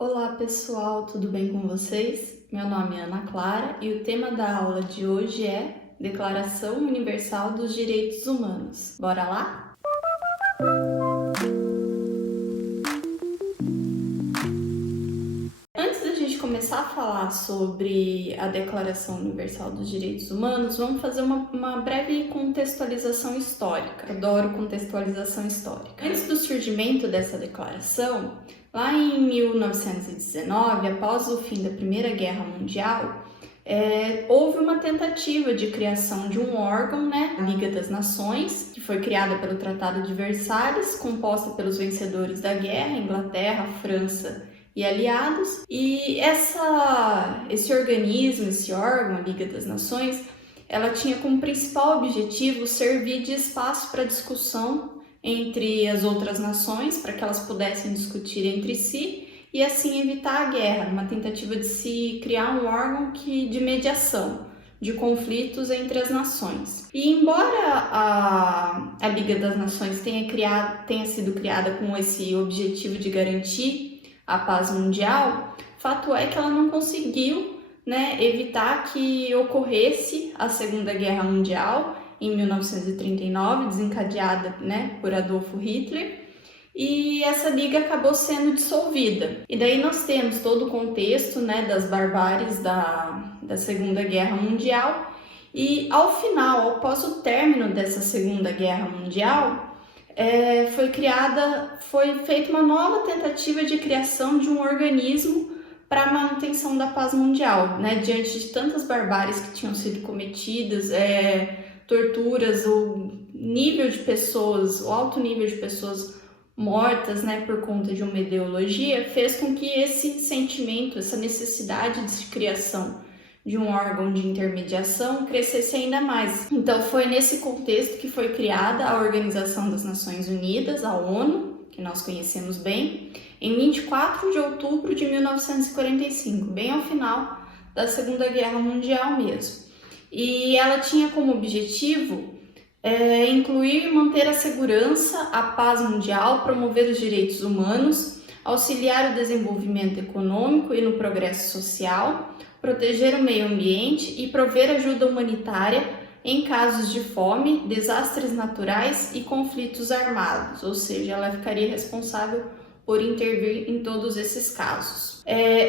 Olá pessoal, tudo bem com vocês? Meu nome é Ana Clara e o tema da aula de hoje é Declaração Universal dos Direitos Humanos. Bora lá? Antes da gente começar a falar sobre a Declaração Universal dos Direitos Humanos, vamos fazer uma breve contextualização histórica. Adoro contextualização histórica. Antes do surgimento dessa declaração, lá em 1919, após o fim da Primeira Guerra Mundial, houve uma tentativa de criação de um órgão, a Liga das Nações, que foi criada pelo Tratado de Versalhes, composta pelos vencedores da guerra, Inglaterra, França e aliados. E esse organismo, esse órgão, a Liga das Nações, ela tinha como principal objetivo servir de espaço para discussão entre as outras nações, para que elas pudessem discutir entre si e assim evitar a guerra, uma tentativa de se criar um órgão de mediação de conflitos entre as nações. E embora a Liga das Nações tenha sido criada com esse objetivo de garantir a paz mundial, fato é que ela não conseguiu, evitar que ocorresse a Segunda Guerra Mundial em 1939, desencadeada, por Adolf Hitler, e essa liga acabou sendo dissolvida. E daí nós temos todo o contexto, das barbáries da Segunda Guerra Mundial, e ao final, após o término dessa Segunda Guerra Mundial, foi feita uma nova tentativa de criação de um organismo para a manutenção da paz mundial, diante de tantas barbáries que tinham sido cometidas, torturas, o alto nível de pessoas mortas, por conta de uma ideologia, fez com que esse sentimento, essa necessidade de criação de um órgão de intermediação crescesse ainda mais. Então foi nesse contexto que foi criada a Organização das Nações Unidas, a ONU, que nós conhecemos bem, em 24 de outubro de 1945, bem ao final da Segunda Guerra Mundial mesmo. E ela tinha como objetivo incluir e manter a segurança, a paz mundial, promover os direitos humanos, auxiliar o desenvolvimento econômico e no progresso social, proteger o meio ambiente e prover ajuda humanitária em casos de fome, desastres naturais e conflitos armados, ou seja, ela ficaria responsável por intervir em todos esses casos.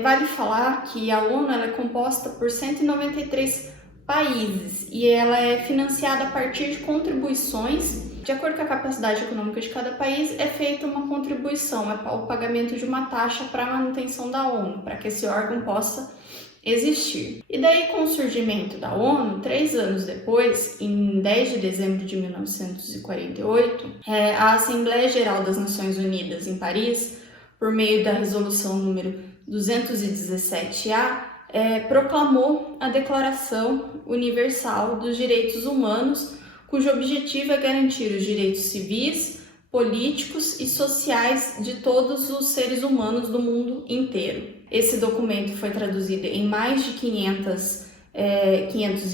Vale falar que a ONU é composta por 193 países e ela é financiada a partir de contribuições. De acordo com a capacidade econômica de cada país, é feita uma contribuição, o pagamento de uma taxa para a manutenção da ONU, para que esse órgão possa existir. E daí, com o surgimento da ONU, 3 anos depois, em 10 de dezembro de 1948, a Assembleia Geral das Nações Unidas em Paris, por meio da resolução número 217A, proclamou a Declaração Universal dos Direitos Humanos, cujo objetivo é garantir os direitos civis, políticos e sociais de todos os seres humanos do mundo inteiro. Esse documento foi traduzido em mais de 500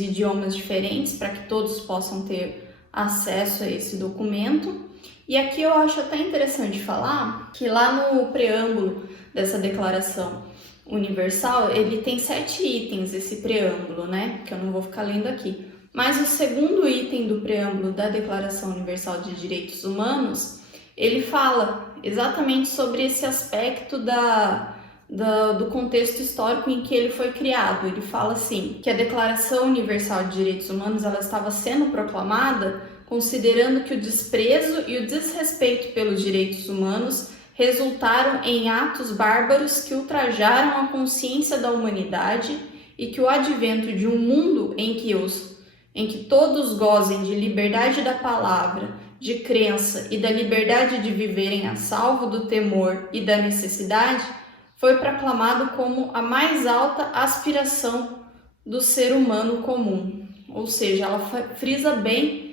idiomas diferentes para que todos possam ter acesso a esse documento. E aqui eu acho até interessante falar que lá no preâmbulo dessa Declaração Universal, ele tem 7 itens, esse preâmbulo, que eu não vou ficar lendo aqui. Mas o segundo item do preâmbulo da Declaração Universal de Direitos Humanos, ele fala exatamente sobre esse aspecto do contexto histórico em que ele foi criado. Ele fala assim, que a Declaração Universal de Direitos Humanos ela estava sendo proclamada considerando que o desprezo e o desrespeito pelos direitos humanos resultaram em atos bárbaros que ultrajaram a consciência da humanidade e que o advento de um mundo em que todos gozem de liberdade da palavra, de crença e da liberdade de viverem a salvo do temor e da necessidade, foi proclamado como a mais alta aspiração do ser humano comum. Ou seja, ela frisa bem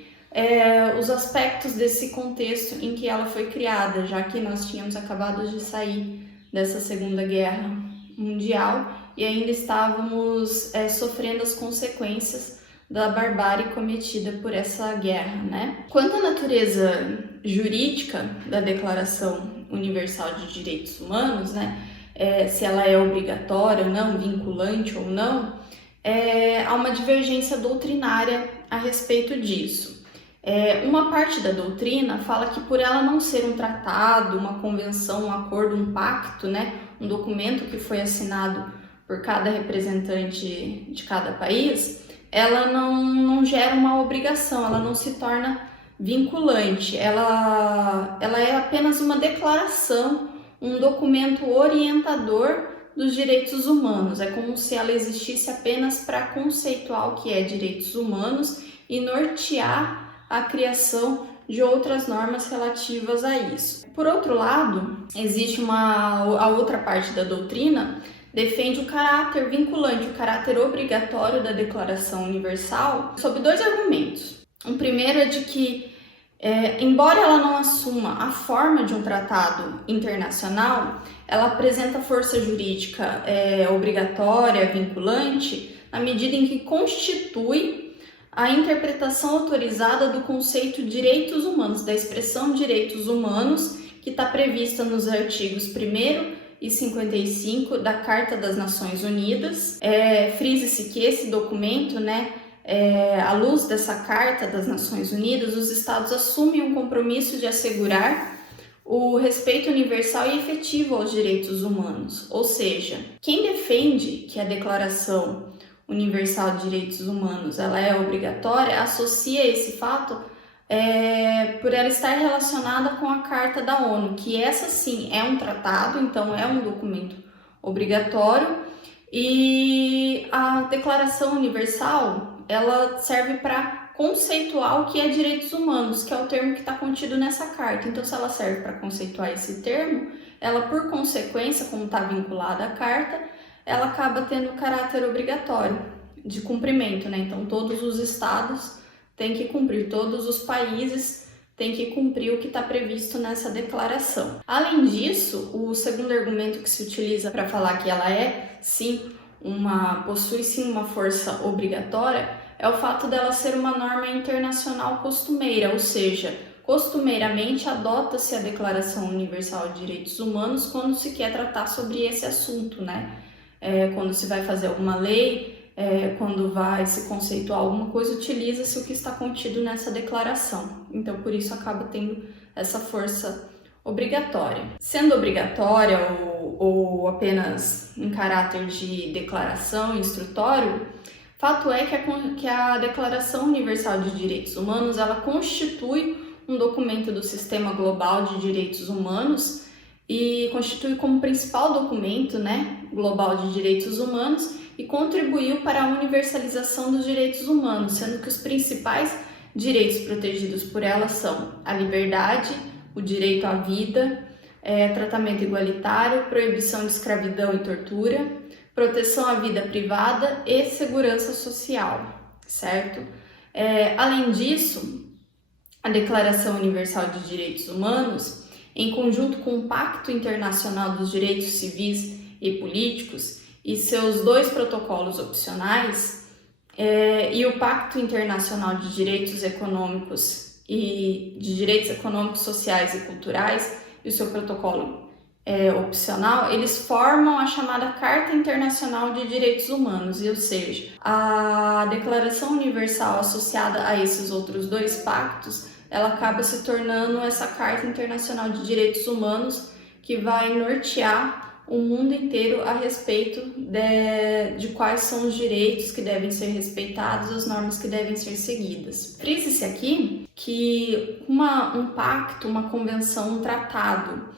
os aspectos desse contexto em que ela foi criada, já que nós tínhamos acabado de sair dessa Segunda Guerra Mundial e ainda estávamos sofrendo as consequências da barbárie cometida por essa guerra, Quanto à natureza jurídica da Declaração Universal de Direitos Humanos, se ela é obrigatória ou não, vinculante ou não, há uma divergência doutrinária a respeito disso. Uma parte da doutrina fala que por ela não ser um tratado, uma convenção, um acordo, um pacto, né, um documento que foi assinado por cada representante de cada país, ela não gera uma obrigação, ela não se torna vinculante, ela é apenas uma declaração, um documento orientador dos direitos humanos. É como se ela existisse apenas para conceituar o que é direitos humanos e nortear a criação de outras normas relativas a isso. Por outro lado, existe a outra parte da doutrina defende o caráter vinculante, o caráter obrigatório da Declaração Universal, sob dois argumentos. O primeiro é de que, embora ela não assuma a forma de um tratado internacional, ela apresenta força jurídica obrigatória, vinculante, na medida em que constitui a interpretação autorizada do conceito de direitos humanos, da expressão direitos humanos, que está prevista nos artigos 1º e 55 da Carta das Nações Unidas. Frisa-se que esse documento, à luz dessa Carta das Nações Unidas, os Estados assumem um compromisso de assegurar o respeito universal e efetivo aos direitos humanos. Ou seja, quem defende que a Declaração Universal de Direitos Humanos ela é obrigatória, associa esse fato por ela estar relacionada com a Carta da ONU, que essa sim é um tratado, então é um documento obrigatório, e a Declaração Universal ela serve para conceituar o que é direitos humanos, que é o termo que está contido nessa carta. Então, se ela serve para conceituar esse termo, ela, por consequência, como está vinculada à carta, ela acaba tendo caráter obrigatório de cumprimento, Então, todos os estados têm que cumprir, todos os países têm que cumprir o que está previsto nessa declaração. Além disso, o segundo argumento que se utiliza para falar que ela possui sim uma força obrigatória é o fato dela ser uma norma internacional costumeira, ou seja, costumeiramente adota-se a Declaração Universal de Direitos Humanos quando se quer tratar sobre esse assunto, quando se vai fazer alguma lei, quando vai se conceituar alguma coisa, utiliza-se o que está contido nessa declaração. Então, por isso acaba tendo essa força obrigatória. Sendo obrigatória ou apenas em caráter de declaração instrutório, fato é que a Declaração Universal de Direitos Humanos ela constitui um documento do Sistema Global de Direitos Humanos e constitui como principal documento, global de direitos humanos, e contribuiu para a universalização dos direitos humanos, sendo que os principais direitos protegidos por ela são a liberdade, o direito à vida, tratamento igualitário, proibição de escravidão e tortura, proteção à vida privada e segurança social, certo? Além disso, a Declaração Universal de Direitos Humanos, em conjunto com o Pacto Internacional dos Direitos Civis e Políticos e seus 2 protocolos opcionais, e o Pacto Internacional de Direitos Econômicos e de Direitos Econômicos, Sociais e Culturais e o seu protocolo opcional, eles formam a chamada Carta Internacional de Direitos Humanos, ou seja, a Declaração Universal associada a esses outros 2 pactos, ela acaba se tornando essa Carta Internacional de Direitos Humanos que vai nortear o mundo inteiro a respeito de quais são os direitos que devem ser respeitados, as normas que devem ser seguidas. Frisa-se aqui que um pacto, uma convenção, um tratado,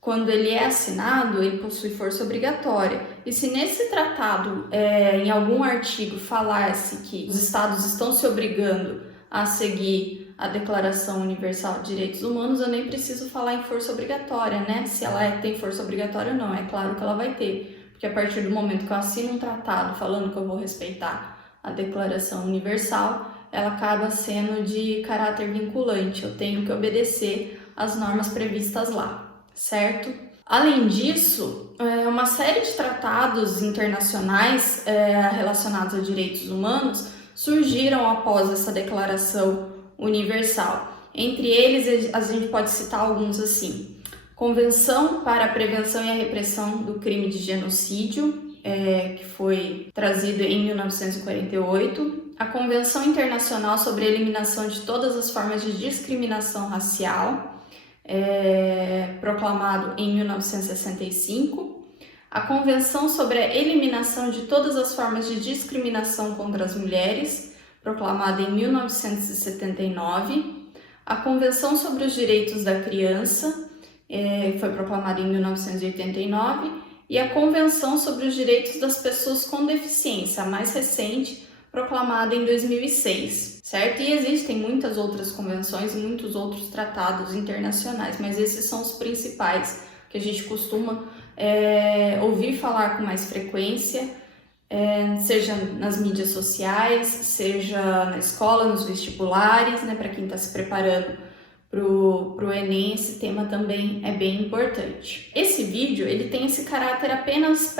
quando ele é assinado, ele possui força obrigatória. E se nesse tratado, em algum artigo, falasse que os estados estão se obrigando a seguir a Declaração Universal de Direitos Humanos, eu nem preciso falar em força obrigatória, Se ela tem força obrigatória ou não, é claro que ela vai ter. Porque a partir do momento que eu assino um tratado falando que eu vou respeitar a Declaração Universal, ela acaba sendo de caráter vinculante, eu tenho que obedecer às normas previstas lá, certo? Além disso, uma série de tratados internacionais relacionados a direitos humanos surgiram após essa Declaração Universal. Entre eles, a gente pode citar alguns assim: Convenção para a Prevenção e a Repressão do Crime de Genocídio, que foi trazido em 1948, a Convenção Internacional sobre a Eliminação de Todas as Formas de Discriminação Racial, proclamado em 1965, a Convenção sobre a Eliminação de Todas as Formas de Discriminação contra as Mulheres, proclamada em 1979, a Convenção sobre os Direitos da Criança, foi proclamada em 1989, e a Convenção sobre os Direitos das Pessoas com Deficiência, a mais recente, proclamada em 2006, certo? E existem muitas outras convenções e muitos outros tratados internacionais, mas esses são os principais que a gente costuma ouvir falar com mais frequência, seja nas mídias sociais, seja na escola, nos vestibulares, né? Para quem está se preparando para o Enem, esse tema também é bem importante. Esse vídeo ele tem esse caráter apenas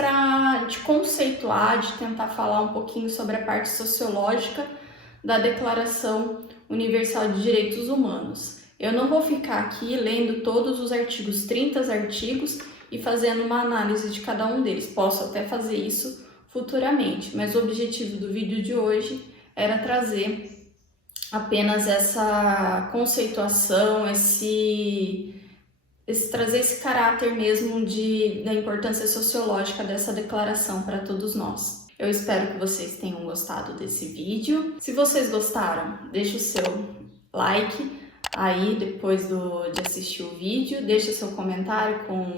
de conceituar, de tentar falar um pouquinho sobre a parte sociológica da Declaração Universal de Direitos Humanos. Eu não vou ficar aqui lendo todos os artigos, 30 artigos, e fazendo uma análise de cada um deles. Posso até fazer isso futuramente, mas o objetivo do vídeo de hoje era trazer apenas essa conceituação, trazer esse caráter mesmo da importância sociológica dessa declaração para todos nós. Eu espero que vocês tenham gostado desse vídeo. Se vocês gostaram, deixa o seu like aí depois de assistir o vídeo, deixa seu comentário com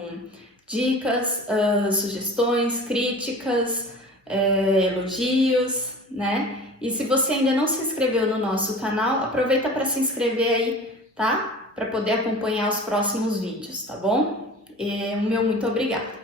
dicas, sugestões, críticas, elogios, né? E se você ainda não se inscreveu no nosso canal, aproveita para se inscrever aí, tá? Para poder acompanhar os próximos vídeos, tá bom? O meu muito obrigada!